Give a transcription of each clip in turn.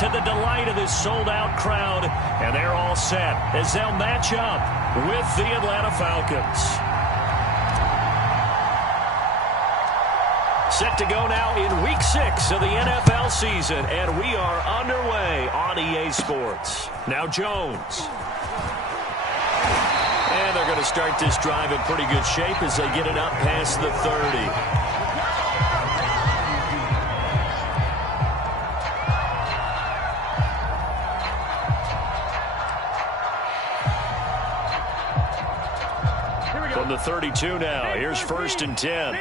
to the delight of this sold-out crowd. And they're all set as they'll match up with the Atlanta Falcons. Set to go now in Week 6 of the NFL season, and we are underway on EA Sports. Now Jones. And they're going to start this drive in pretty good shape as they get it up past the 30. From the 32 now, here's 1st and 10.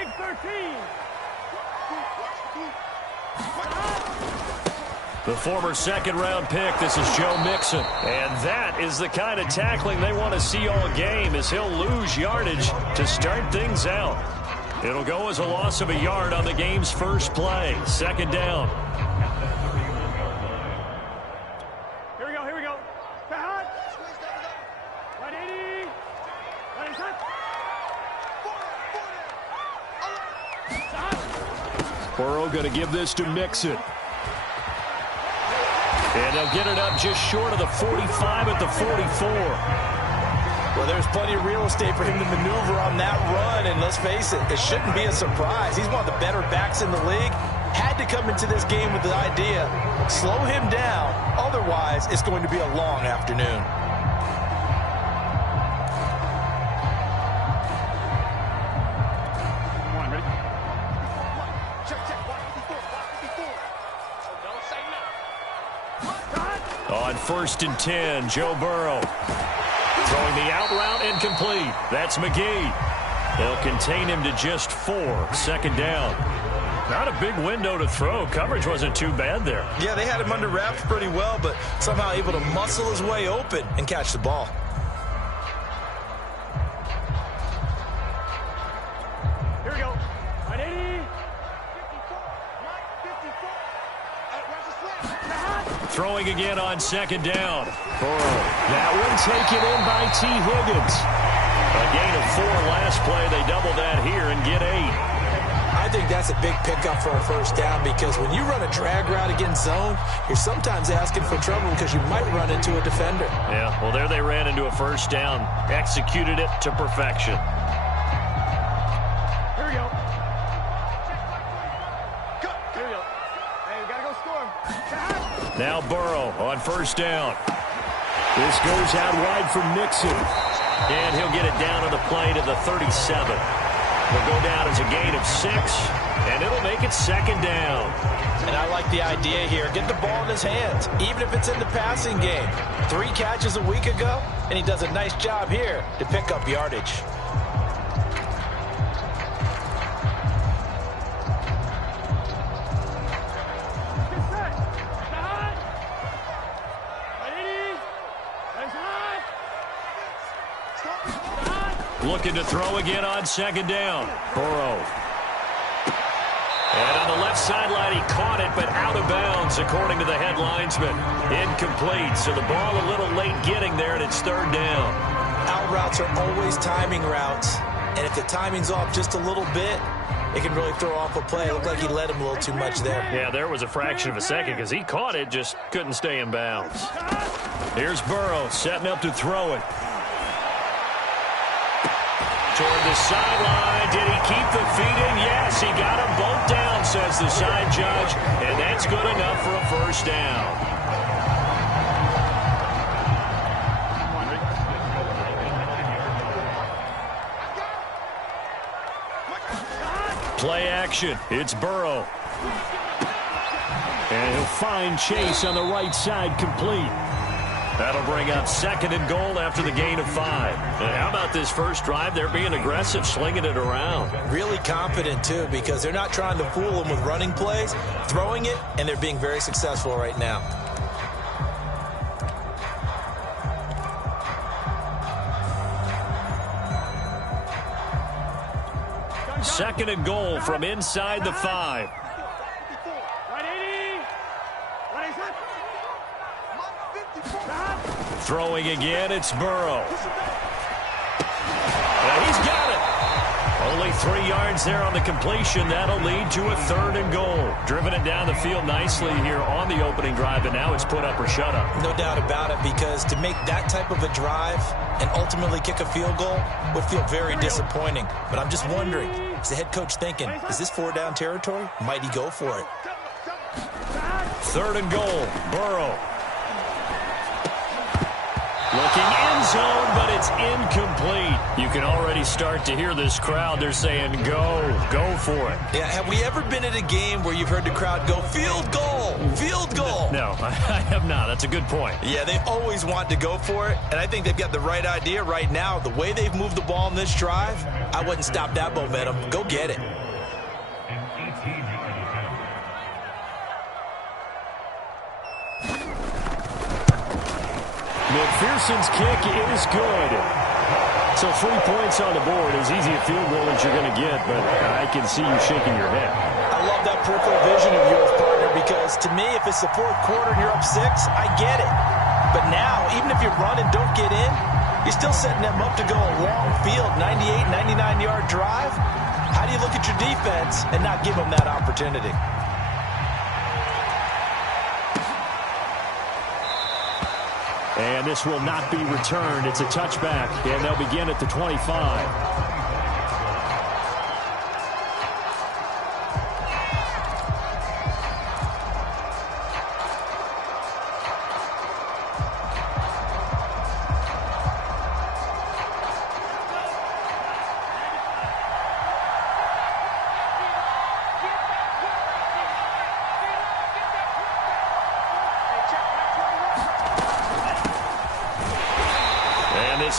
The former second-round pick, this is Joe Mixon. And that is the kind of tackling they want to see all game as he'll lose yardage to start things out. It'll go as a loss of a yard on the game's first play. 2nd down. Here we go. Burrow going to give this to Mixon. And they'll get it up just short of the 45 at the 44. Well, there's plenty of real estate for him to maneuver on that run, and let's face it, it shouldn't be a surprise. He's one of the better backs in the league. Had to come into this game with the idea, slow him down, otherwise it's going to be a long afternoon. On 1st and 10, Joe Burrow. Throwing the out route incomplete. That's McGee. They'll contain him to just 4. 2nd down. Not a big window to throw. Coverage wasn't too bad there. Yeah, they had him under wraps pretty well, but somehow able to muscle his way open and catch the ball. Here we go. 180. Throwing again on 2nd down. Burrow. That one taken in by T. Higgins. A gain of 4 last play. They double that here and get 8. I think that's a big pickup for a 1st down because when you run a drag route against zone, you're sometimes asking for trouble because you might run into a defender. Yeah, well, there they ran into a 1st down. Executed it to perfection. Here we go. Here we go. Hey, we got to go score. Now Burrow on 1st down. This goes out wide for Mixon. And he'll get it down on the play to the 37. He'll go down as a gain of 6, and it'll make it 2nd down. And I like the idea here. Get the ball in his hands, even if it's in the passing game. 3 catches a week ago, and he does a nice job here to pick up yardage. Looking to throw again on 2nd down. Burrow. And on the left sideline, he caught it, but out of bounds, according to the head linesman. Incomplete, so the ball a little late getting there, and it's 3rd down. Out routes are always timing routes, and if the timing's off just a little bit, it can really throw off a play. It looked like he led him a little too much there. Yeah, there was a fraction of a second because he caught it, just couldn't stay in bounds. Here's Burrow setting up to throw it. Toward the sideline. Did he keep the feet in? Yes, he got them both down, says the side judge, and that's good enough for a 1st down. Play action. It's Burrow. And he'll find Chase on the right side, complete. That'll bring up 2nd and goal after the gain of 5. And how about this first drive? They're being aggressive, slinging it around. Really confident, too, because they're not trying to fool them with running plays, throwing it, and they're being very successful right now. Second and goal from inside the 5. Throwing again, it's Burrow. And he's got it. Only 3 yards there on the completion. That'll lead to a 3rd and goal. Driven it down the field nicely here on the opening drive, and now it's put up or shut up. No doubt about it, because to make that type of a drive and ultimately kick a field goal would feel very disappointing. But I'm just wondering, is the head coach thinking, is this 4-down territory? Might he go for it? 3rd and goal. Burrow. Looking end zone, but it's incomplete. You can already start to hear this crowd. They're saying, go for it. Yeah, have we ever been at a game where you've heard the crowd go, field goal, field goal? No, I have not. That's a good point. Yeah, they always want to go for it, and I think they've got the right idea right now. The way they've moved the ball in this drive, I wouldn't stop that momentum. Go get it. McPherson's kick is good. So 3 points on the board. As easy a field goal as you're going to get, but I can see you shaking your head. I love that peripheral vision of yours, partner, because to me, if it's the 4th quarter and you're up 6, I get it. But now, even if you run and don't get in, you're still setting them up to go a long field, 98, 99-yard drive. How do you look at your defense and not give them that opportunity? And this will not be returned. It's a touchback, and they'll begin at the 25.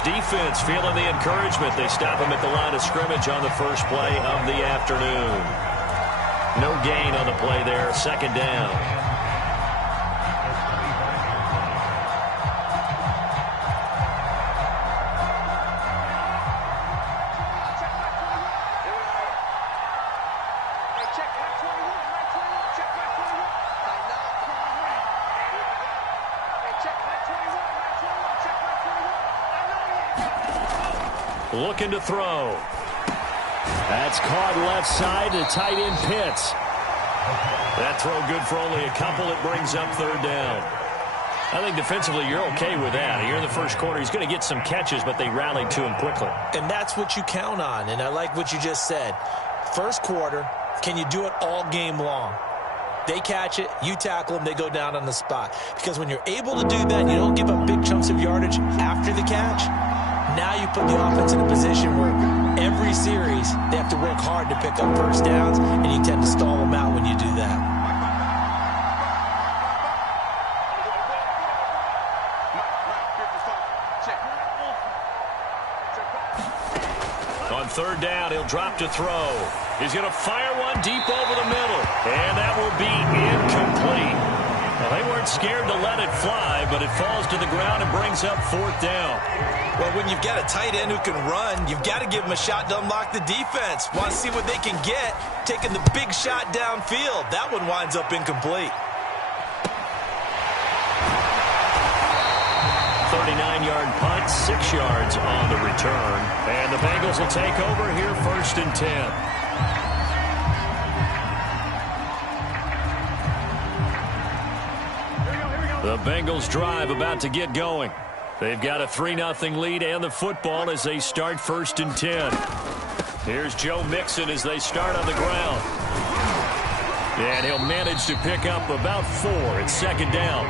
Defense feeling the encouragement. They stop him at the line of scrimmage on the first play of the afternoon. No gain on the play there. 2nd down. Looking to throw. That's caught left side to tight end Pitts. That throw good for only a couple. It brings up 3rd down. I think defensively you're okay with that. Here in the first quarter, he's going to get some catches, but they rallied to him quickly. And that's what you count on, and I like what you just said. First quarter, can you do it all game long? They catch it, you tackle them, they go down on the spot. Because when you're able to do that, you don't give up big chunks of yardage after the catch. Now you put the offense in a position where every series they have to work hard to pick up first downs, and you tend to stall them out when you do that. On 3rd down, he'll drop to throw. He's going to fire one deep over the middle, and that will be incomplete. Well, they weren't scared to let it fly, but it falls to the ground and brings up 4th down. Well, when you've got a tight end who can run, you've got to give him a shot to unlock the defense. Want to see what they can get, taking the big shot downfield. That one winds up incomplete. 39-yard punt, 6 yards on the return. And the Bengals will take over here 1st and 10. The Bengals drive about to get going. They've got a 3-0 lead and the football as they start 1st and 10. Here's Joe Mixon as they start on the ground. And he'll manage to pick up about 4 at 2nd down.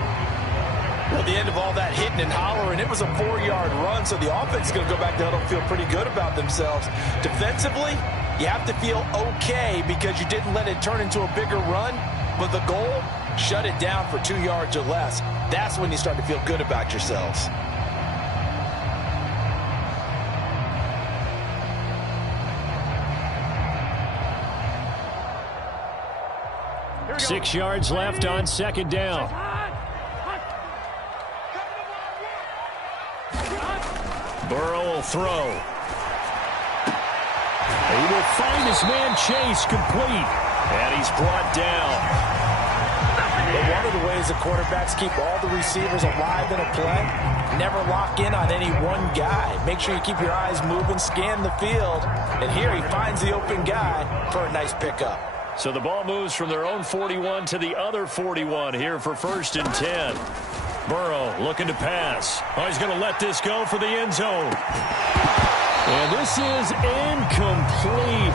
Well, the end of all that hitting and hollering, it was a 4-yard run, so the offense is going to go back to huddle and feel pretty good about themselves. Defensively, you have to feel okay because you didn't let it turn into a bigger run, but the goal, shut it down for 2 yards or less. That's when you start to feel good about yourselves. Six yards left on 2nd down. Burrow will throw. He will find his man Chase complete. And he's brought down. But one of the ways the quarterbacks keep all the receivers alive in a play, never lock in on any one guy. Make sure you keep your eyes moving, scan the field. And here he finds the open guy for a nice pickup. So the ball moves from their own 41 to the other 41 here for 1st and 10. Burrow looking to pass. Oh, he's going to let this go for the end zone. And this is incomplete.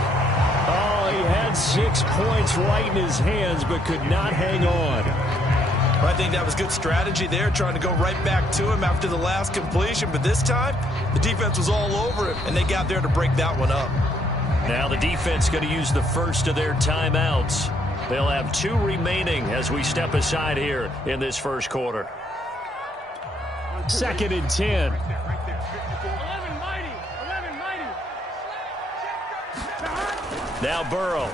Oh, he had 6 points right in his hands but could not hang on. I think that was good strategy there, trying to go right back to him after the last completion. But this time, the defense was all over him, and they got there to break that one up. Now the defense going to use the first of their timeouts. They'll have 2 remaining as we step aside here in this first quarter. 2nd and 10. 11 mighty. Now Burrow.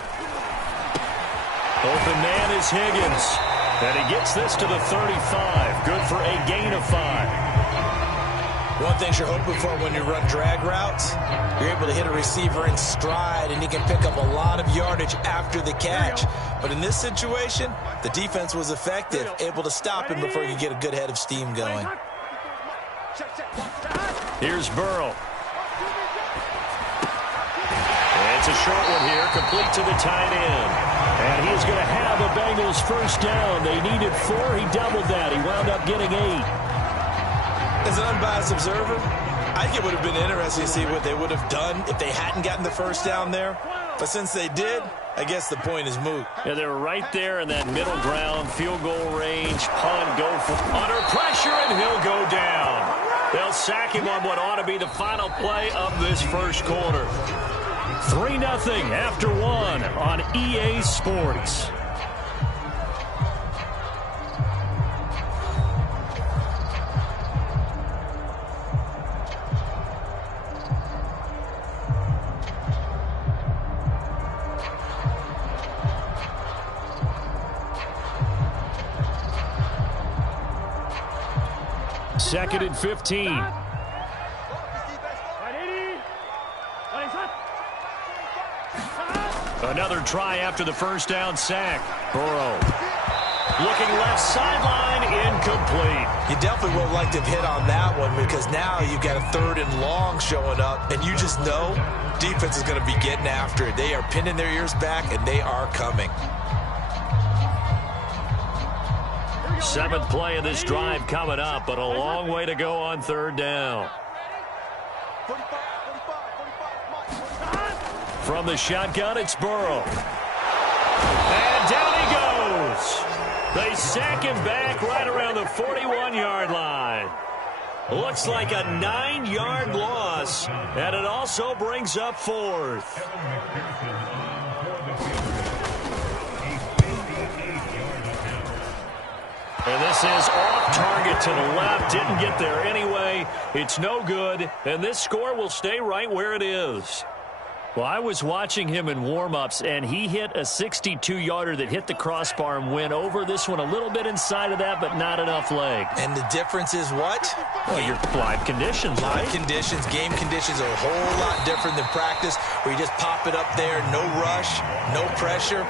Open man is Higgins. And he gets this to the 35. Good for a gain of 5. One thing you're hoping for when you run drag routes, you're able to hit a receiver in stride, and he can pick up a lot of yardage after the catch. But in this situation, the defense was effective, able to stop him before you get a good head of steam going. Here's Burrow. It's a short one here, complete to the tight end. And he is going to have a Bengals first down. They needed 4. He doubled that. He wound up getting 8. As an unbiased observer, I think it would have been interesting to see what they would have done if they hadn't gotten the first down there. But since they did, I guess the point is moot. Yeah, they're right there in that middle ground, field goal range, punt, go for under pressure, and he'll go down. They'll sack him on what ought to be the final play of this first quarter. 3-0 after 1 on EA Sports. Second and 15. Another try after the first down sack. Burrow looking left sideline, incomplete. You definitely would have liked to have hit on that one, because now you've got a 3rd and long showing up, and you just know defense is going to be getting after it. They are pinning their ears back, and they are coming. 7th play of this drive coming up, but a long way to go on 3rd down. From the shotgun, it's Burrow. And down he goes. They sack him back right around the 41-yard line. Looks like a 9-yard loss, and it also brings up 4th. And this is off target to the left. Didn't get there anyway. It's no good, and this score will stay right where it is. Well, I was watching him in warm-ups, and he hit a 62-yarder that hit the crossbar and went over. This one a little bit inside of that, but not enough leg. And the difference is what? Well, your live conditions, right? Live conditions, game conditions are a whole lot different than practice, where you just pop it up there, no rush, no pressure.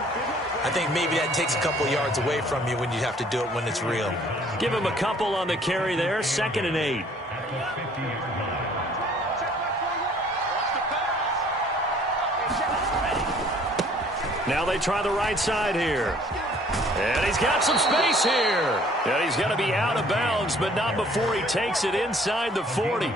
I think maybe that takes a couple yards away from you when you have to do it when it's real. Give him a couple on the carry there. 2nd and 8. Now they try the right side here. And he's got some space here. And he's going to be out of bounds, but not before he takes it inside the 40.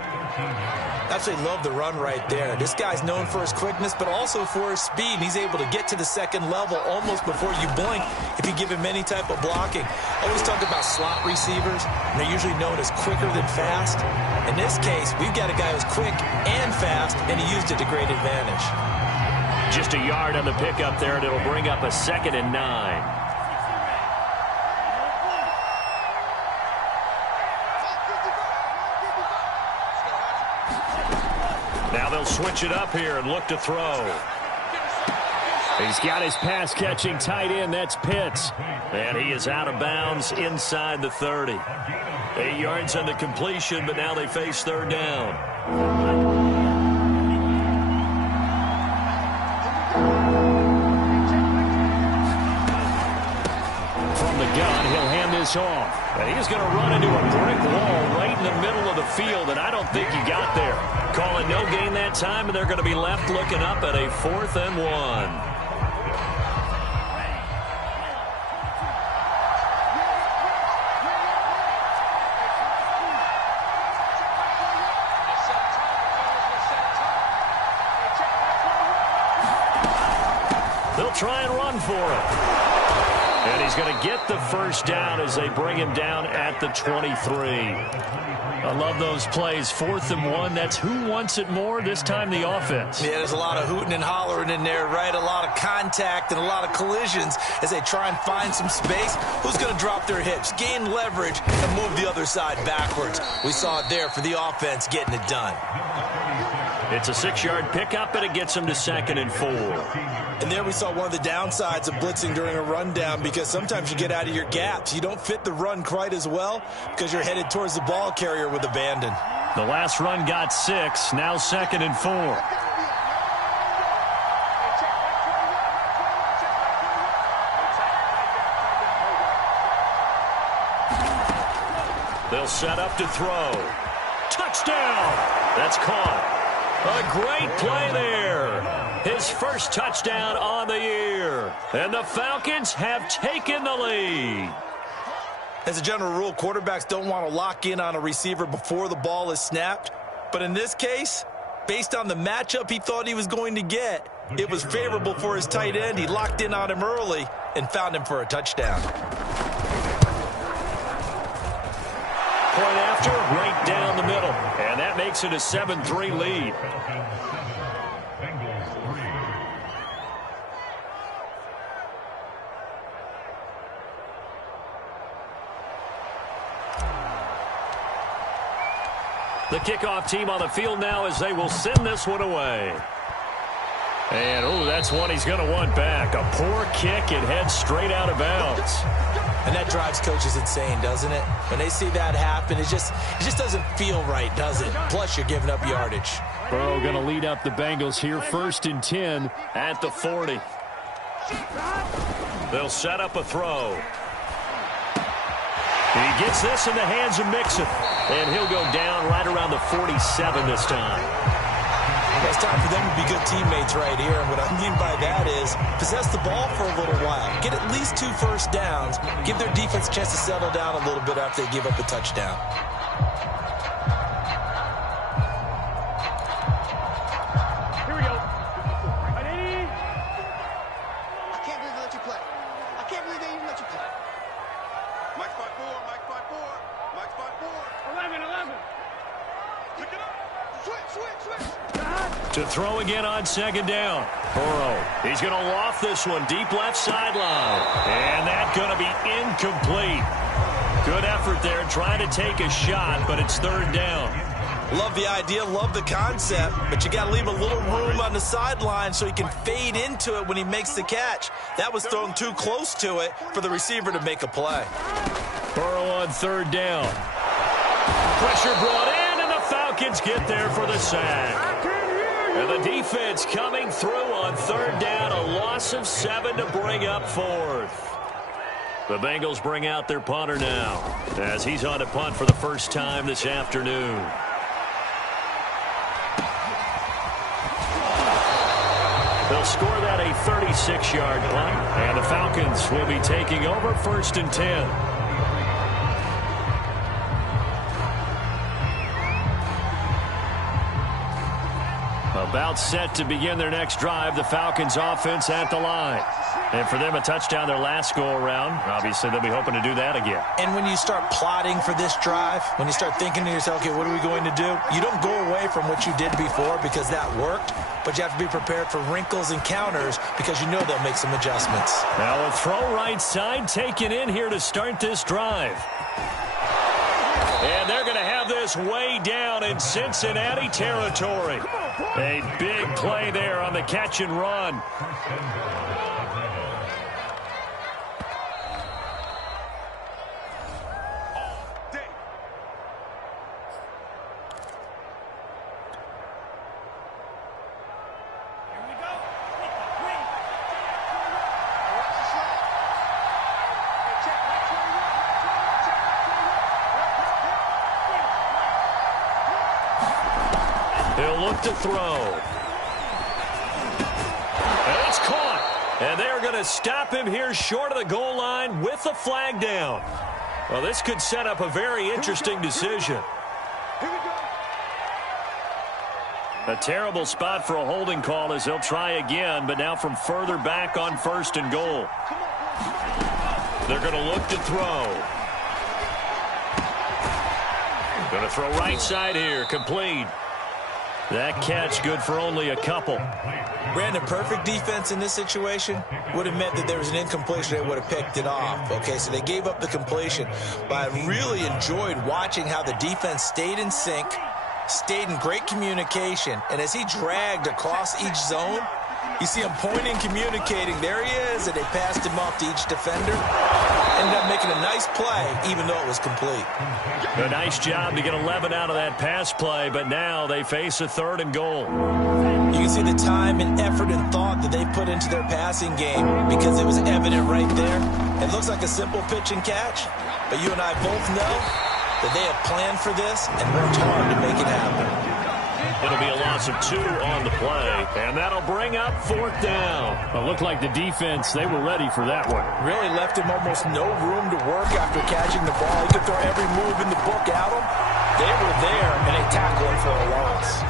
Absolutely love the run right there. This guy's known for his quickness, but also for his speed. He's able to get to the 2nd level almost before you blink if you give him any type of blocking. I always talk about slot receivers, and they're usually known as quicker than fast. In this case, we've got a guy who's quick and fast, and he used it to great advantage. Just a yard on the pickup there, and it'll bring up a 2nd and 9. Now they'll switch it up here and look to throw. He's got his pass-catching tight end. That's Pitts. And he is out of bounds inside the 30. 8 yards on the completion, but now they face 3rd down. From the gun, this off. And he's going to run into a brick wall right in the middle of the field, and I don't think he got there. Calling no gain that time, and they're going to be left looking up at a 4th and 1. They'll try and run for it. And he's going to get the first down as they bring him down at the 23. I love those plays. 4th and 1. That's who wants it more, this time the offense. Yeah, there's a lot of hooting and hollering in there, right? A lot of contact and a lot of collisions as they try and find some space. Who's going to drop their hips, gain leverage, and move the other side backwards? We saw it there for the offense getting it done. It's a 6-yard pickup, and it gets him to 2nd and 4. And there we saw one of the downsides of blitzing during a rundown, because sometimes you get out of your gaps. You don't fit the run quite as well because you're headed towards the ball carrier with abandon. The last run got 6, now 2nd and 4. They'll set up to throw. Touchdown! That's caught. A great play there. His first touchdown on the year. And the Falcons have taken the lead. As a general rule, quarterbacks don't want to lock in on a receiver before the ball is snapped. But in this case, based on the matchup he thought he was going to get, it was favorable for his tight end. He locked in on him early and found him for a touchdown. Point after, right down the middle. And that makes it a 7-3 lead. The kickoff team on the field now as they will send this one away. And, oh, that's one he's going to want back. A poor kick and heads straight out of bounds. And that drives coaches insane, doesn't it? When they see that happen, it just doesn't feel right, does it? Plus, you're giving up yardage. Burrow going to lead up the Bengals here, 1st and 10 at the 40. They'll set up a throw. He gets this in the hands of Mixon. And he'll go down right around the 47 this time. It's time for them to be good teammates right here. And what I mean by that is possess the ball for a little while. Get at least 2 first downs. Give their defense a chance to settle down a little bit after they give up a touchdown. Here we go. Ready? I can't believe they let you play. I can't believe they even let you play. Mike 5-4, Mike 5-4, Mike 5-4. 11. Pick it up. Switch. To throw again on 2nd down. Burrow, he's going to loft this one deep left sideline. And that's going to be incomplete. Good effort there trying to take a shot, but it's 3rd down. Love the idea, love the concept, but you got to leave a little room on the sideline so he can fade into it when he makes the catch. That was thrown too close to it for the receiver to make a play. Burrow on 3rd down. Pressure brought in, and the Falcons get there for the sack. And the defense coming through on 3rd down, a loss of 7 to bring up 4th. The Bengals bring out their punter now as he's on to punt for the first time this afternoon. They'll score that a 36-yard punt, and the Falcons will be taking over 1st and 10. About set to begin their next drive, the Falcons offense at the line. And for them, a touchdown their last go-around. Obviously, they'll be hoping to do that again. And when you start plotting for this drive, when you start thinking to yourself, okay, what are we going to do? You don't go away from what you did before because that worked, but you have to be prepared for wrinkles and counters because you know they'll make some adjustments. Now a throw right side taken in here to start this drive. And they're going to have this way down in Cincinnati territory. A big play there on the catch and run. He'll look to throw. And it's caught. And they're going to stop him here short of the goal line with the flag down. Well, this could set up a very interesting decision. A terrible spot for a holding call as they'll try again, but now from further back on 1st and goal. They're going to look to throw. Going to throw right side here, complete. That catch good for only a couple. Brandon, perfect defense in this situation would have meant that there was an incompletion. They would have picked it off. Okay, so they gave up the completion. But I really enjoyed watching how the defense stayed in sync, stayed in great communication. And as he dragged across each zone, you see him pointing, communicating. There he is, and they passed him off to each defender. Ended up making a nice play, even though it was complete. A nice job to get 11 out of that pass play, but now they face a 3rd and goal. You can see the time and effort and thought that they put into their passing game because it was evident right there. It looks like a simple pitch and catch, but you and I both know that they have planned for this and worked hard to make it happen. It'll be a loss of 2 on the play, and that'll bring up 4th down. It looked like the defense, they were ready for that one. Really left him almost no room to work after catching the ball. He could throw every move in the book at him. They were there, and they tackled him for a loss.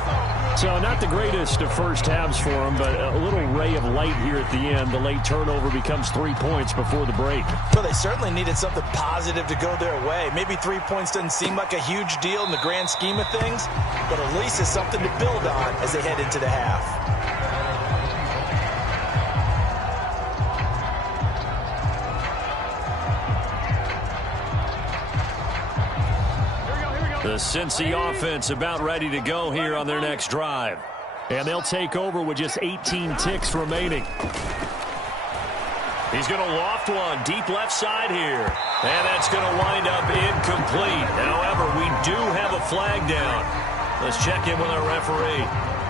So not the greatest of first halves for him, but a little ray of light here at the end. The late turnover becomes 3 points before the break. Well, they certainly needed something positive to go their way. Maybe 3 points doesn't seem like a huge deal in the grand scheme of things, but at least it's something to build on as they head into the half. The Cincy offense about ready to go here on their next drive. And they'll take over with just 18 ticks remaining. He's going to loft one deep left side here. And that's going to wind up incomplete. However, we do have a flag down. Let's check in with our referee.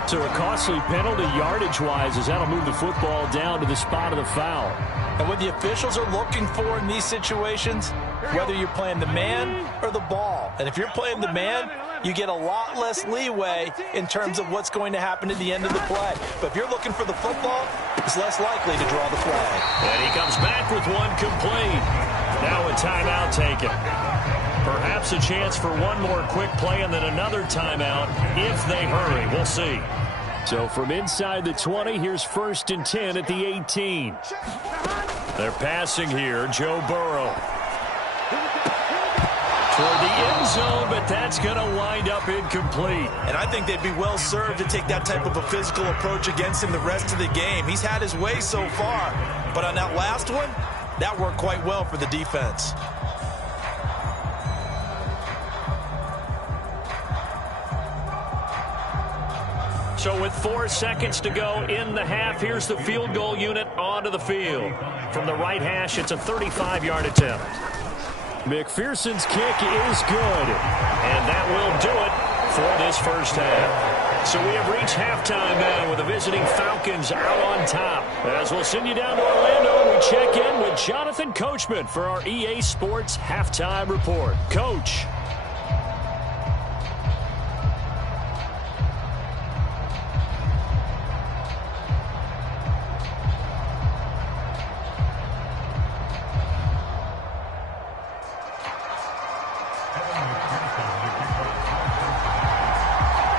So a costly penalty yardage-wise as that'll move the football down to the spot of the foul. And what the officials are looking for in these situations, whether you're playing the man or the ball. And if you're playing the man, you get a lot less leeway in terms of what's going to happen at the end of the play. But if you're looking for the football, it's less likely to draw the flag. And he comes back with one complete. Now a timeout taken. Perhaps a chance for one more quick play and then another timeout if they hurry. We'll see. So from inside the 20, here's 1st and 10 at the 18. They're passing here. Joe Burrow. Toward the end zone, but that's going to wind up incomplete. And I think they'd be well served to take that type of a physical approach against him the rest of the game. He's had his way so far, but on that last one, that worked quite well for the defense. So with 4 seconds to go in the half, here's the field goal unit onto the field. From the right hash, it's a 35-yard attempt. McPherson's kick is good. And that will do it for this first half. So we have reached halftime now with the visiting Falcons out on top. As we'll send you down to Orlando, we check in with Jonathan Coachman for our EA Sports Halftime Report. Coach.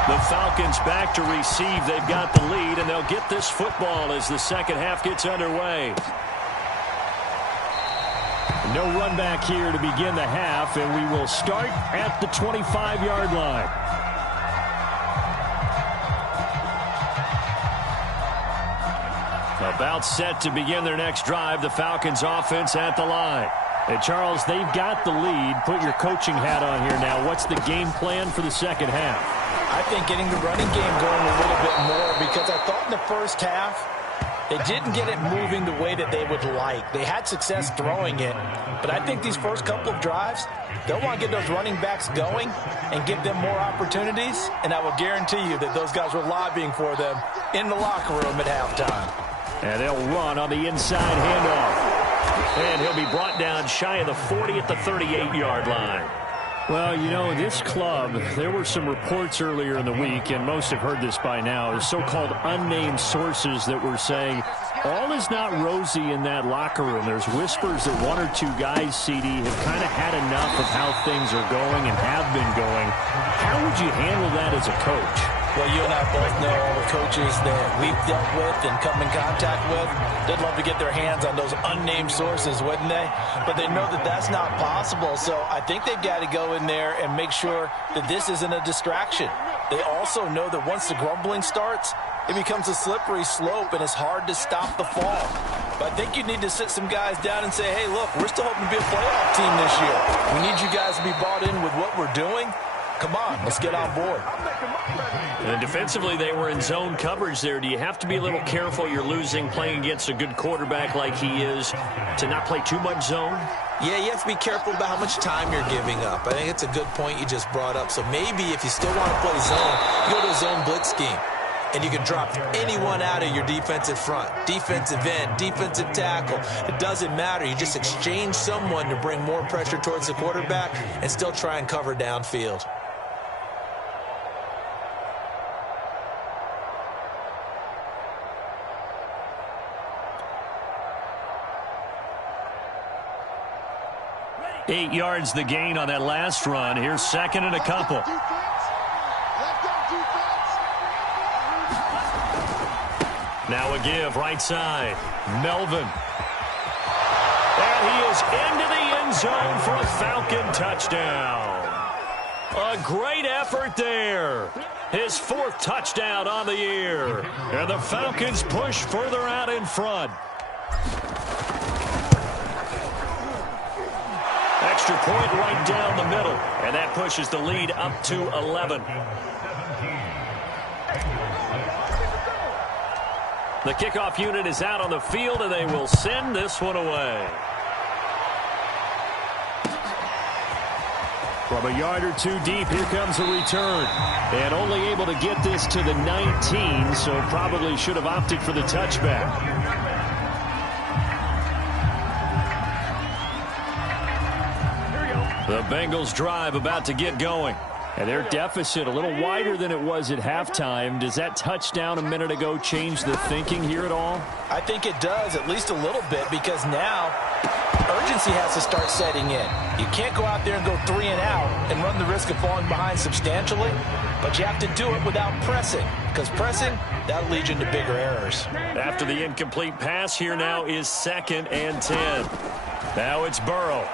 The Falcons back to receive. They've got the lead, and they'll get this football as the second half gets underway. No run back here to begin the half, and we will start at the 25-yard line. About set to begin their next drive, the Falcons offense at the line. And Charles, they've got the lead. Put your coaching hat on here now. What's the game plan for the second half? I think getting the running game going a little bit more, because I thought in the first half they didn't get it moving the way that they would like. They had success throwing it, but I think these first couple of drives, they'll want to get those running backs going and give them more opportunities, and I will guarantee you that those guys were lobbying for them in the locker room at halftime. And they'll run on the inside handoff. And he'll be brought down shy of the 40 at the 38-yard line. Well, you know, this club, there were some reports earlier in the week, and most have heard this by now, the so-called unnamed sources that were saying all is not rosy in that locker room. There's whispers that one or two guys, CD, have kind of had enough of how things are going and have been going. How would you handle that as a coach? Well, you and I both know all the coaches that we've dealt with and come in contact with. They'd love to get their hands on those unnamed sources, wouldn't they? But they know that that's not possible, so I think they've got to go in there and make sure that this isn't a distraction. They also know that once the grumbling starts, it becomes a slippery slope, and it's hard to stop the fall. But I think you need to sit some guys down and say, hey, look, we're still hoping to be a playoff team this year. We need you guys to be bought in with what we're doing. Come on, let's get on board. And defensively, they were in zone coverage there. Do you have to be a little careful? You're losing playing against a good quarterback like he is to not play too much zone? Yeah, you have to be careful about how much time you're giving up. I think it's a good point you just brought up. So maybe if you still want to play zone, you go to a zone blitz scheme. And you can drop anyone out of your defensive front. Defensive end, defensive tackle. It doesn't matter. You just exchange someone to bring more pressure towards the quarterback and still try and cover downfield. Eight yards the gain on that last run. Here's second and a couple. Now a give, right side. Melvin. And he is into the end zone for a Falcon touchdown. A great effort there. His fourth touchdown on the year. And the Falcons push further out in front. Extra point right down the middle. And that pushes the lead up to 11. The kickoff unit is out on the field, and they will send this one away. From a yard or two deep, here comes a return. And only able to get this to the 19, so probably should have opted for the touchback. The Bengals drive about to get going. And their deficit a little wider than it was at halftime. Does that touchdown a minute ago change the thinking here at all? I think it does, at least a little bit, because now urgency has to start setting in. You can't go out there and go 3 and out and run the risk of falling behind substantially, but you have to do it without pressing, because pressing, that'll lead you into bigger errors. After the incomplete pass, here now is 2nd and 10. Now it's Burrow.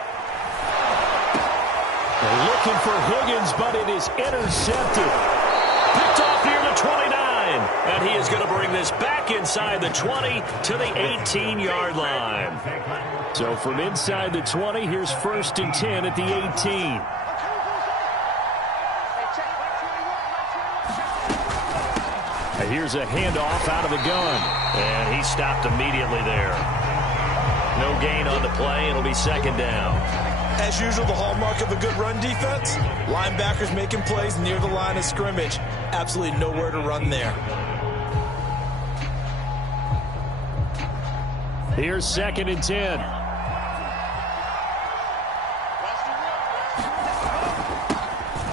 Looking for Higgins, but it is intercepted. Picked off near the 29. And he is going to bring this back inside the 20 to the 18-yard line. So from inside the 20, here's 1st and 10 at the 18. And here's a handoff out of the gun. And he stopped immediately there. No gain on the play. It'll be 2nd down. As usual, the hallmark of a good run defense, linebackers making plays near the line of scrimmage. Absolutely nowhere to run there. Here's 2nd and 10.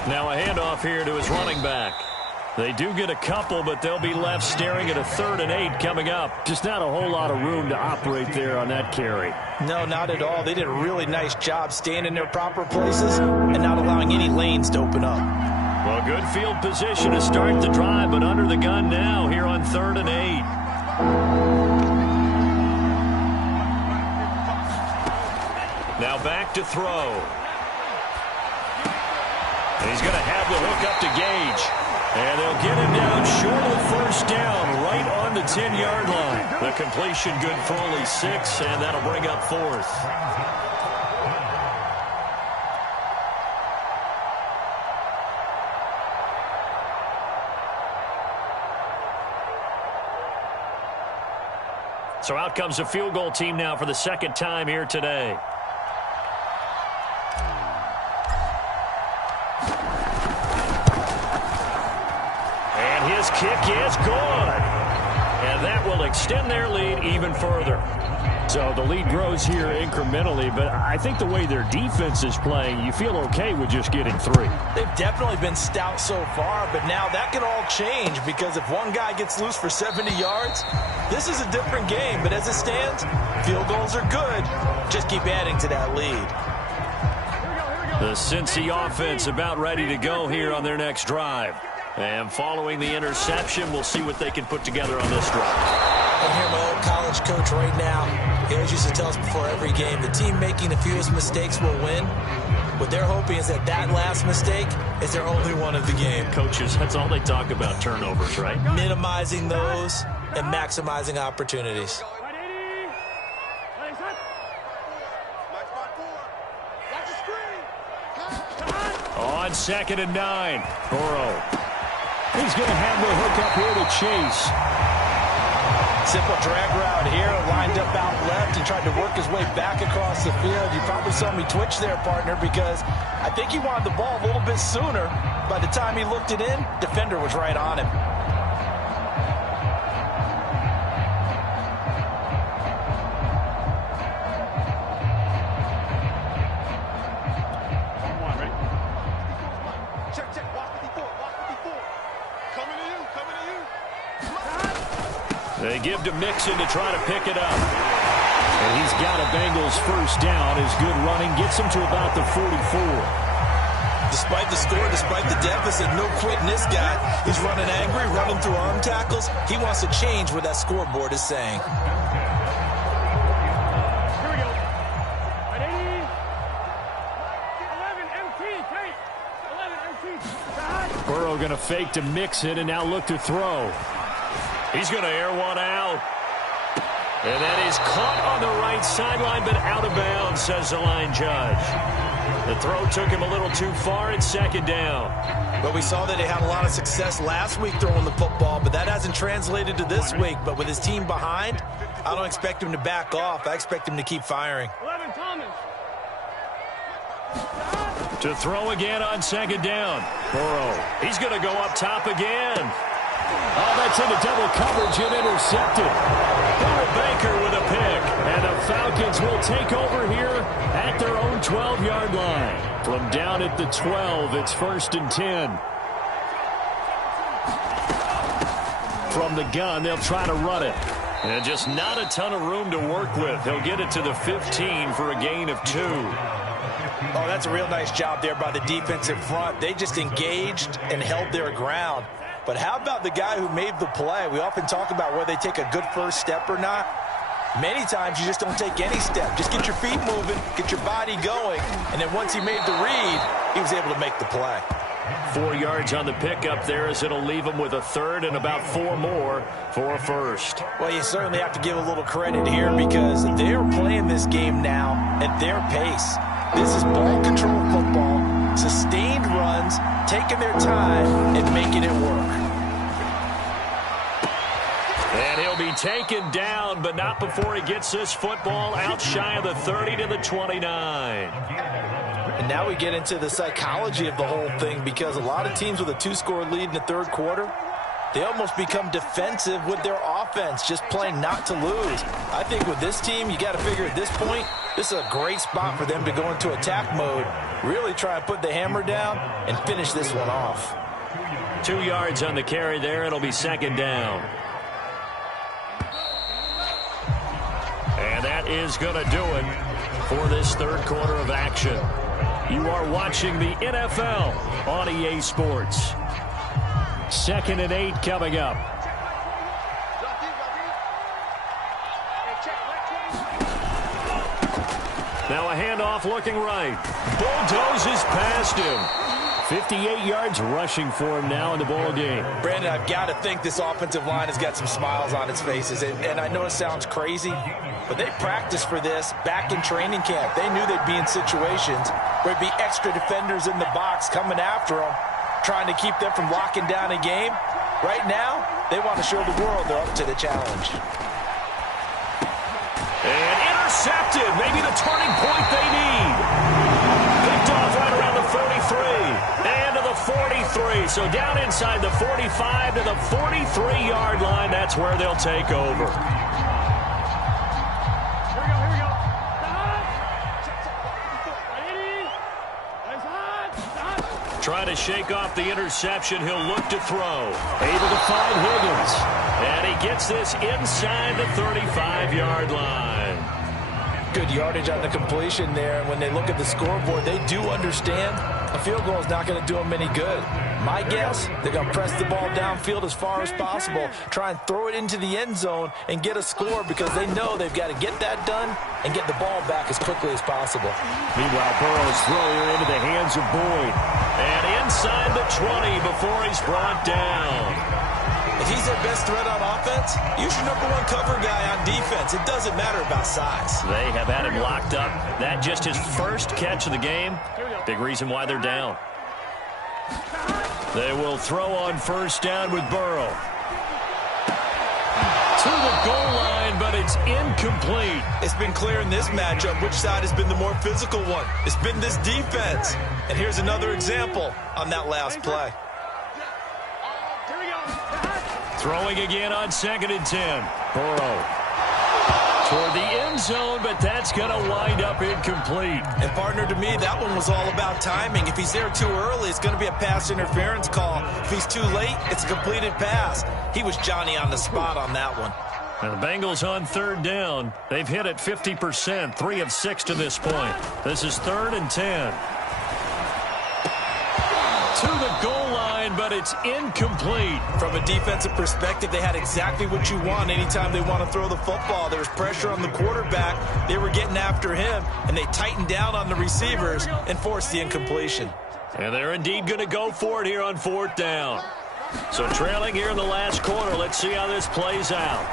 Now a handoff here to his running back. They do get a couple, but they'll be left staring at a 3rd and 8 coming up. Just not a whole lot of room to operate there on that carry. No, not at all. They did a really nice job staying in their proper places and not allowing any lanes to open up. Well, good field position to start the drive, but under the gun now here on 3rd and 8. Now back to throw. And he's going to have the hook up to Gage. And they'll get him down short of the 1st down, right on the 10-yard line. The completion good for only 6, and that'll bring up 4th. So out comes the field goal team now for the 2nd time here today. His kick is good. And that will extend their lead even further. So the lead grows here incrementally, but I think the way their defense is playing, you feel okay with just getting 3. They've definitely been stout so far, but now that could all change because if one guy gets loose for 70 yards, this is a different game. But as it stands, field goals are good. Just keep adding to that lead. The Cincy offense about ready to go here on their next drive. And following the interception, we'll see what they can put together on this drive. I hear my old college coach right now. He always used to tell us before every game, the team making the fewest mistakes will win. What they're hoping is that last mistake is their only one of the game. Coaches, that's all they talk about, turnovers, right? Minimizing those and maximizing opportunities. On 2nd and 9, Burrow. He's going to have the hook up here to Chase. Simple drag route here, lined up out left and tried to work his way back across the field. You probably saw me twitch there, partner, because I think he wanted the ball a little bit sooner. By the time he looked it in, defender was right on him. They give to Mixon to try to pick it up. And he's got a Bengals first down. His good running gets him to about the 44. Despite the score, despite the deficit, no quitting this guy. He's running angry, running through arm tackles. He wants to change what that scoreboard is saying. Here we go. At 80. 11 MT, take. 11 MT. Burrow going to fake to Mixon and now look to throw. He's going to air one out. And that is caught on the right sideline, but out of bounds, says the line judge. The throw took him a little too far. It's 2nd down. But we saw that he had a lot of success last week throwing the football, but that hasn't translated to this week. But with his team behind, I don't expect him to back off. I expect him to keep firing. 11 Thomas. To throw again on 2nd down. Burrow. He's going to go up top again. Oh, that's into double coverage and intercepted. Baker with a pick. And the Falcons will take over here at their own 12-yard line. From down at the 12, it's 1st and 10. From the gun, they'll try to run it. And just not a ton of room to work with. He'll get it to the 15 for a gain of 2. Oh, that's a real nice job there by the defensive front. They just engaged and held their ground. But how about the guy who made the play? We often talk about whether they take a good first step or not. Many times you just don't take any step. Just get your feet moving, get your body going, and then once he made the read, he was able to make the play. 4 yards on the pickup there as it'll leave him with a 3rd and about 4 more for a 1st. Well, you certainly have to give a little credit here because they're playing this game now at their pace. This is ball control football, sustained runs, taking their time and making it work. And he'll be taken down, but not before he gets this football out shy of the 30 to the 29. And now we get into the psychology of the whole thing because a lot of teams with a 2-score lead in the 3rd quarter, they almost become defensive with their offense, just playing not to lose. I think with this team, you got to figure at this point, this is a great spot for them to go into attack mode, really try and put the hammer down and finish this one off. 2 yards on the carry there. It'll be 2nd down. And that is going to do it for this 3rd quarter of action. You are watching the NFL on EA Sports. 2nd and 8 coming up. Now a handoff looking right. Bulldozes past him. 58 yards rushing for him now in the ball game. Brandon, I've got to think this offensive line has got some smiles on its faces. And I know it sounds crazy, but they practiced for this back in training camp. They knew they'd be in situations where there'd be extra defenders in the box coming after them, trying to keep them from locking down a game. Right now, they want to show the world they're up to the challenge. And intercepted. Maybe the turning point they need. Picked off right around the 43. And to the 43. So down inside the 45 to the 43-yard line. That's where they'll take over. Trying to shake off the interception. He'll look to throw. Able to find Higgins. And he gets this inside the 35-yard line. Good yardage on the completion there. And when they look at the scoreboard, they do understand a field goal is not going to do them any good. My guess, they're going to press the ball downfield as far as possible, try and throw it into the end zone and get a score because they know they've got to get that done and get the ball back as quickly as possible. Meanwhile, Burrow's throwing into the hands of Boyd. And inside the 20 before he's brought down. If he's their best threat on offense, use your #1 cover guy on defense. It doesn't matter about size. They have had him locked up. That just his first catch of the game. Big reason why they're down. They will throw on first down with Burrow. To the goal line, but it's incomplete. It's been clear in this matchup which side has been the more physical one. It's been this defense. And here's another example on that last play. Throwing again on 2nd and 10. Burrow toward the end zone, but that's going to wind up incomplete. And, partner, to me, that one was all about timing. If he's there too early, it's going to be a pass interference call. If he's too late, it's a completed pass. He was Johnny on the spot on that one. And the Bengals on 3rd down. They've hit it 50%, 3 of 6 to this point. This is 3rd and 10. To the goal line, but it's incomplete. From a defensive perspective, they had exactly what you want anytime they want to throw the football. There was pressure on the quarterback. They were getting after him, and they tightened down on the receivers and forced the incompletion. And they're indeed going to go for it here on 4th down. So trailing here in the last quarter. Let's see how this plays out.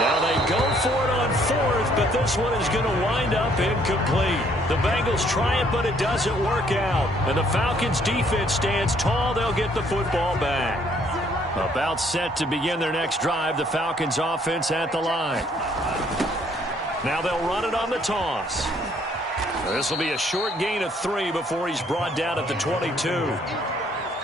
Now they go for it on 4th, but this one is going to wind up incomplete. The Bengals try it, but it doesn't work out. And the Falcons defense stands tall. They'll get the football back. About set to begin their next drive. The Falcons offense at the line. Now they'll run it on the toss. This will be a short gain of 3 before he's brought down at the 22.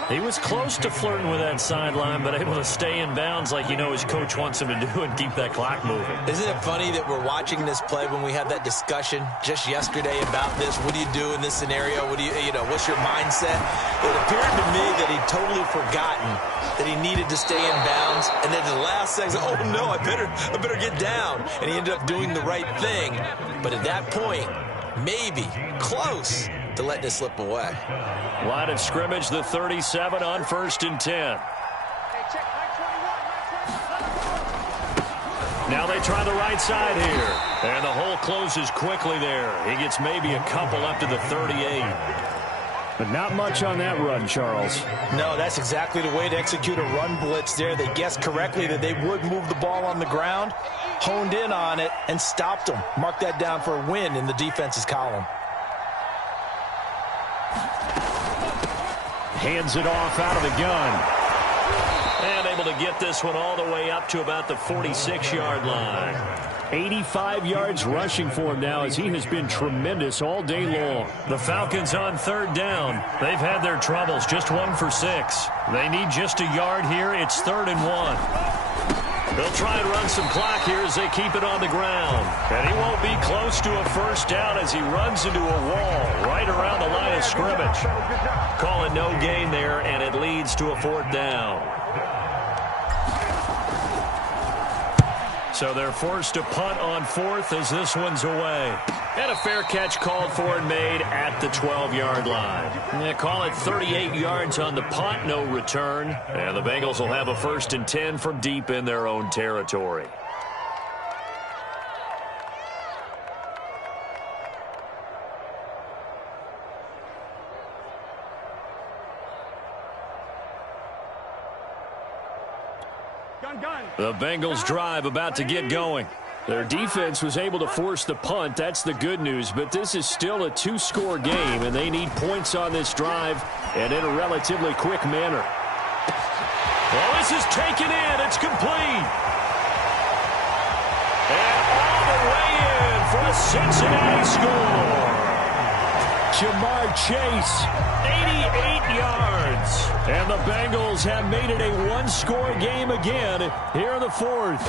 He was close to flirting with that sideline, but able to stay in bounds like you know his coach wants him to do and keep that clock moving. Isn't it funny that we're watching this play when we had that discussion just yesterday about this? What do you do in this scenario? What do you know, what's your mindset? It appeared to me that he'd totally forgotten that he needed to stay in bounds, and then the last second, oh no, I better get down. And he ended up doing the right thing. But at that point, maybe close to letting it slip away. Line of scrimmage, the 37 on 1st and 10. Now they try the right side here. And the hole closes quickly there. He gets maybe a couple up to the 38. But not much on that run, Charles. No, that's exactly the way to execute a run blitz there. They guessed correctly that they would move the ball on the ground, honed in on it, and stopped them. Mark that down for a win in the defense's column. Hands it off out of the gun. And able to get this one all the way up to about the 46-yard line. 85 yards rushing for him now as he has been tremendous all day long. The Falcons on 3rd down. They've had their troubles, just 1 for 6. They need just a yard here. It's 3rd and 1. They'll try and run some clock here as they keep it on the ground. And he won't be close to a first down as he runs into a wall right around the line of scrimmage. Call it no gain there, and it leads to a 4th down. So they're forced to punt on 4th as this one's away. And a fair catch called for and made at the 12-yard line. They call it 38 yards on the punt, no return. And the Bengals will have a 1st and 10 from deep in their own territory. The Bengals drive about to get going. Their defense was able to force the punt. That's the good news. But this is still a 2-score game, and they need points on this drive and in a relatively quick manner. Well, this is taken in. It's complete. And all the way in for a Cincinnati score. Jamar Chase, 88 yards. And the Bengals have made it a 1-score game again here in the 4th.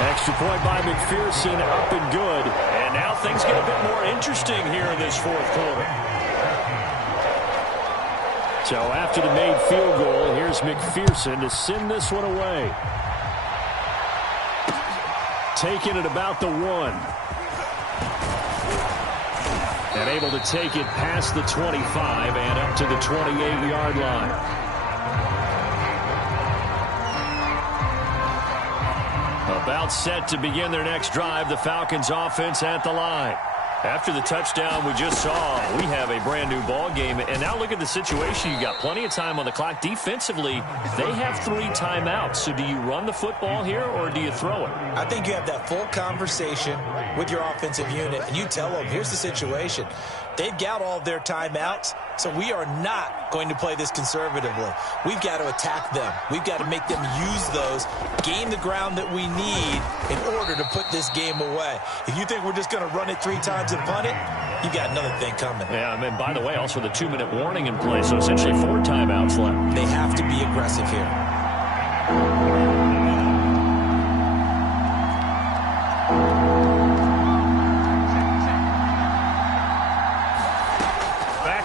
Extra point by McPherson, up and good. And now things get a bit more interesting here in this fourth quarter. So after the made field goal, here's McPherson to send this one away. Taking it about the 1. And able to take it past the 25 and up to the 28-yard line. About set to begin their next drive, the Falcons offense at the line. After the touchdown we just saw, we have a brand new ball game. And now look at the situation. You got plenty of time on the clock. Defensively, they have 3 timeouts. So do you run the football here or do you throw it? I think you have that full conversation with your offensive unit, and you tell them, here's the situation. They've got all of their timeouts, so we are not going to play this conservatively. We've got to attack them. We've got to make them use those, gain the ground that we need in order to put this game away. If you think we're just going to run it 3 times and punt it, you got another thing coming. Yeah, and by the way, also the 2-minute warning in place, so essentially 4 timeouts left. They have to be aggressive here.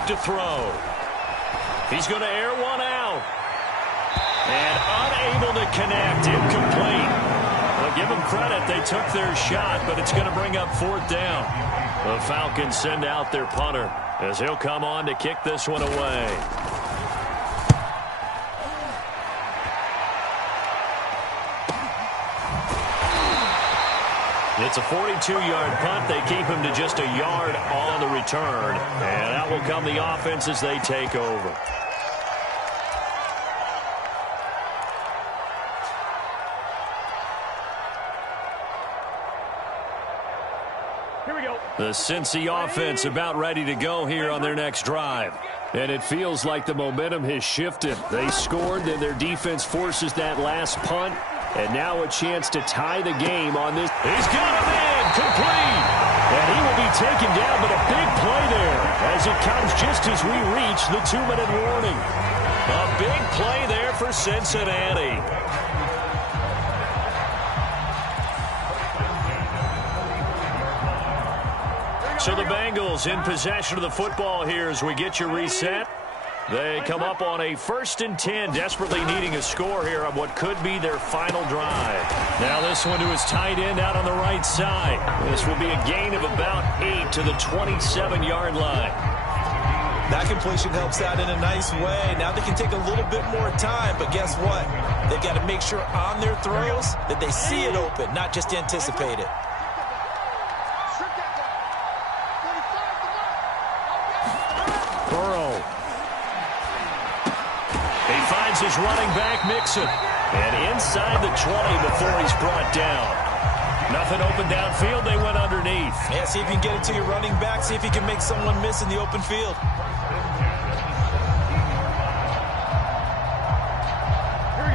To throw. He's going to air one out. And unable to connect. Incomplete. Well, give them credit. They took their shot, but it's going to bring up 4th down. The Falcons send out their punter as he'll come on to kick this one away. It's a 42-yard punt. They keep him to just a yard on the return. And out will come the offense as they take over. Here we go. The Cincy offense about ready to go here on their next drive. And it feels like the momentum has shifted. They scored, then their defense forces that last punt. And now a chance to tie the game on this. He's got him in. Complete. And he will be taken down, but a big play there as it comes just as we reach the 2-minute warning. A big play there for Cincinnati. So the Bengals in possession of the football here as we get you reset. They come up on a 1st and 10, desperately needing a score here on what could be their final drive. Now this one to his tight end out on the right side. This will be a gain of about 8 to the 27-yard line. That completion helps out in a nice way. Now they can take a little bit more time, but guess what? They've got to make sure on their throws that they see it open, not just anticipate it. Burrow. His running back Mixon. And inside the 20 before he's brought down. Nothing open downfield. They went underneath. Yeah, see if you can get it to your running back. See if you can make someone miss in the open field.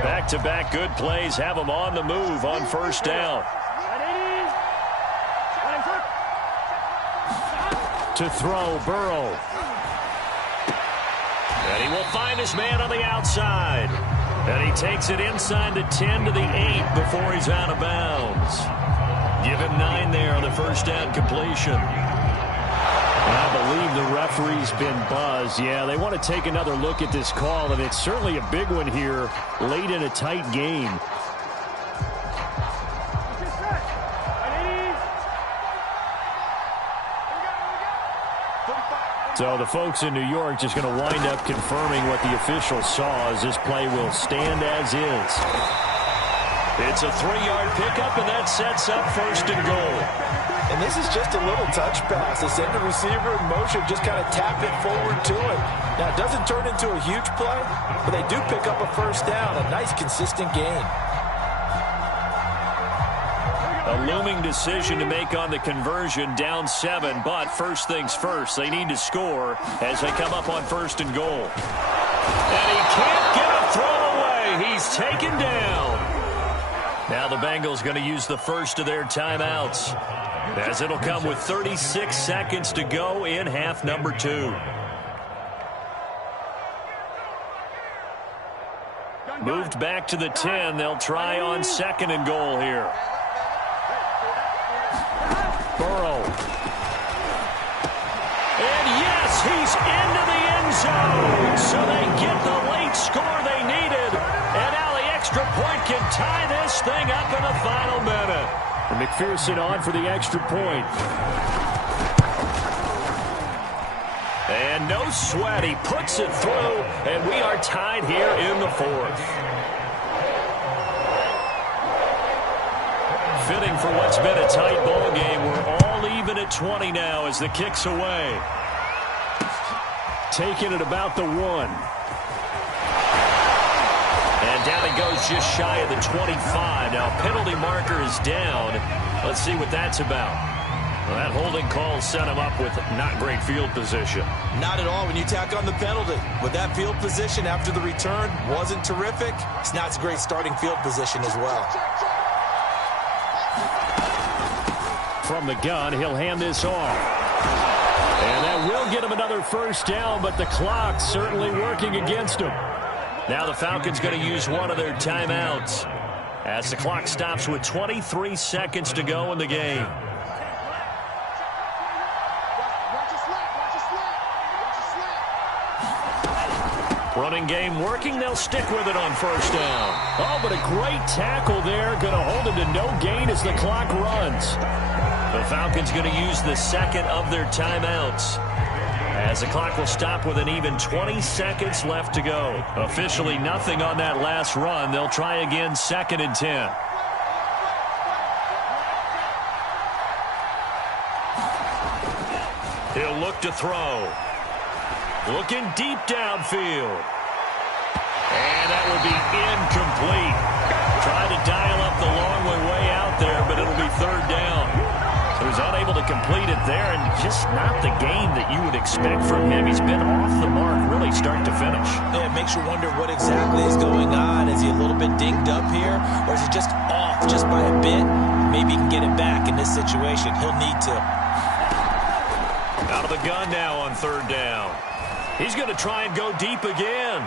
Back-to-back good plays have them on the move on 1st down. To throw, Burrow. And he will find his man on the outside. And he takes it inside the 10 to the 8 before he's out of bounds. Give him 9 there on the 1st down completion. I believe the referee's been buzzed. Yeah, they want to take another look at this call, and it's certainly a big one here late in a tight game. So the folks in New York just going to wind up confirming what the officials saw as this play will stand as is. It's a 3-yard pickup, and that sets up 1st and goal. And this is just a little touch pass. They send the receiver in motion, just kind of tap it forward to him. Now, it doesn't turn into a huge play, but they do pick up a 1st down, a nice, consistent gain. A looming decision to make on the conversion, down 7, but first things first, they need to score as they come up on 1st and goal. And he can't get a throw away. He's taken down. Now the Bengals going to use the first of their timeouts, as it'll come with 36 seconds to go in half number 2. Moved back to the 10. They'll try on 2nd and goal here. Burrow. And yes, he's into the end zone. So they get the late score they needed. And now the extra point can tie this thing up in the final minute. And McPherson on for the extra point. And no sweat. He puts it through. And we are tied here in the fourth. Fitting for what's been a tight ball game. We're all even at 20 now as the kick's away. Taking it about the 1. And down he goes just shy of the 25. Now penalty marker is down. Let's see what that's about. Well, that holding call set him up with not great field position. Not at all when you tack on the penalty. With that field position after the return wasn't terrific. It's not a great starting field position as well. From the gun, he'll hand this off. And that will get him another first down, but the clock's certainly working against him. Now the Falcons going to use one of their timeouts as the clock stops with 23 seconds to go in the game. Running game working. They'll stick with it on first down. Oh, but a great tackle there. Going to hold him to no gain as the clock runs. The Falcons going to use the second of their timeouts as the clock will stop with an even 20 seconds left to go. Officially nothing on that last run. They'll try again 2nd and 10. He'll look to throw. Looking deep downfield. And that would be incomplete. Tried to dial up the long way out there, but it'll be 3rd down. So he's unable to complete it there, and just not the game that you would expect from him. He's been off the mark, really start to finish. Yeah, it makes you wonder what exactly is going on. Is he a little bit dinged up here, or is he just off just by a bit? Maybe he can get it back in this situation. He'll need to. Out of the gun now on 3rd down. He's going to try and go deep again.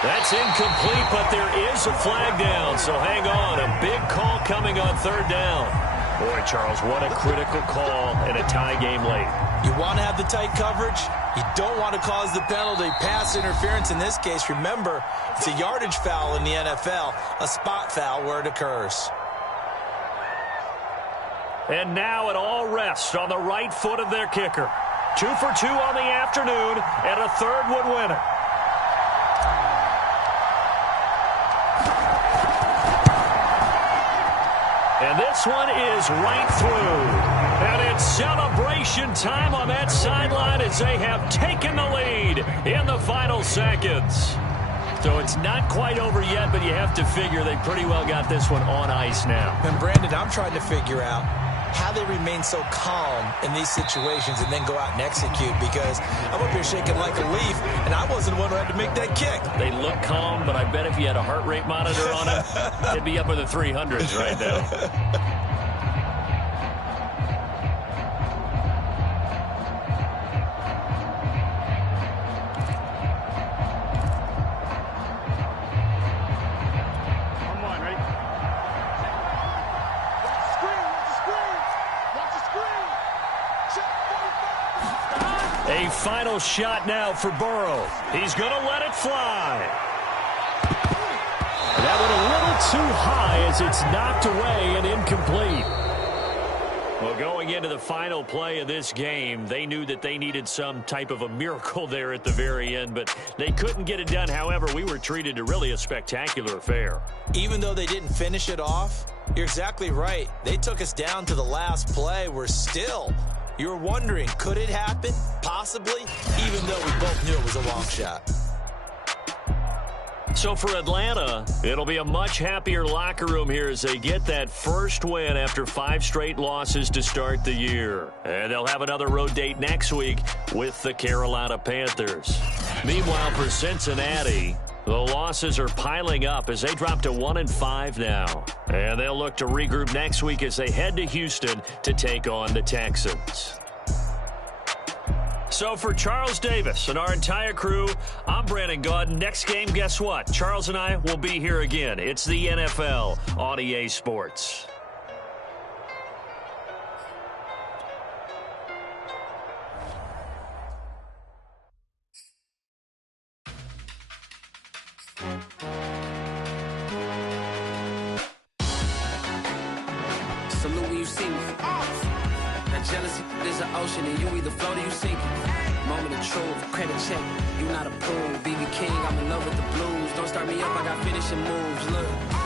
That's incomplete, but there is a flag down, so hang on. A big call coming on 3rd down. Boy, Charles, what a critical call in a tie game late. You want to have the tight coverage. You don't want to cause the penalty. Pass interference in this case. Remember, it's a yardage foul in the NFL, a spot foul where it occurs. And now it all rests on the right foot of their kicker. 2 for 2 on the afternoon, and a 3rd would win it. And this one is right through. And it's celebration time on that sideline as they have taken the lead in the final seconds. So it's not quite over yet, but you have to figure they pretty well got this one on ice now. And Brandon, I'm trying to figure out how they remain so calm in these situations and then go out and execute, because I'm up here shaking like a leaf, and I wasn't the one who had to make that kick. They look calm, but I bet if you had a heart rate monitor on it, it'd be up in the 300s right now. A final shot now for Burrow. He's going to let it fly. That went a little too high as it's knocked away and incomplete. Well, going into the final play of this game, they knew that they needed some type of a miracle there at the very end, but they couldn't get it done. However, we were treated to really a spectacular affair. Even though they didn't finish it off, you're exactly right. They took us down to the last play. We're still... You're wondering, could it happen? Possibly, even though we both knew it was a long shot. So for Atlanta, it'll be a much happier locker room here as they get that first win after 5 straight losses to start the year. And they'll have another road date next week with the Carolina Panthers. Meanwhile, for Cincinnati, the losses are piling up as they drop to 1-5 now. And they'll look to regroup next week as they head to Houston to take on the Texans. So for Charles Davis and our entire crew, I'm Brandon Gaudin. Next game, guess what? Charles and I will be here again. It's the NFL on EA Sports. see me. That jealousy is an ocean, and you either float or you sink it. Moment of truth, credit check, you not approved. BB King, I'm in love with the blues. Don't start me up, I got finishing moves, look.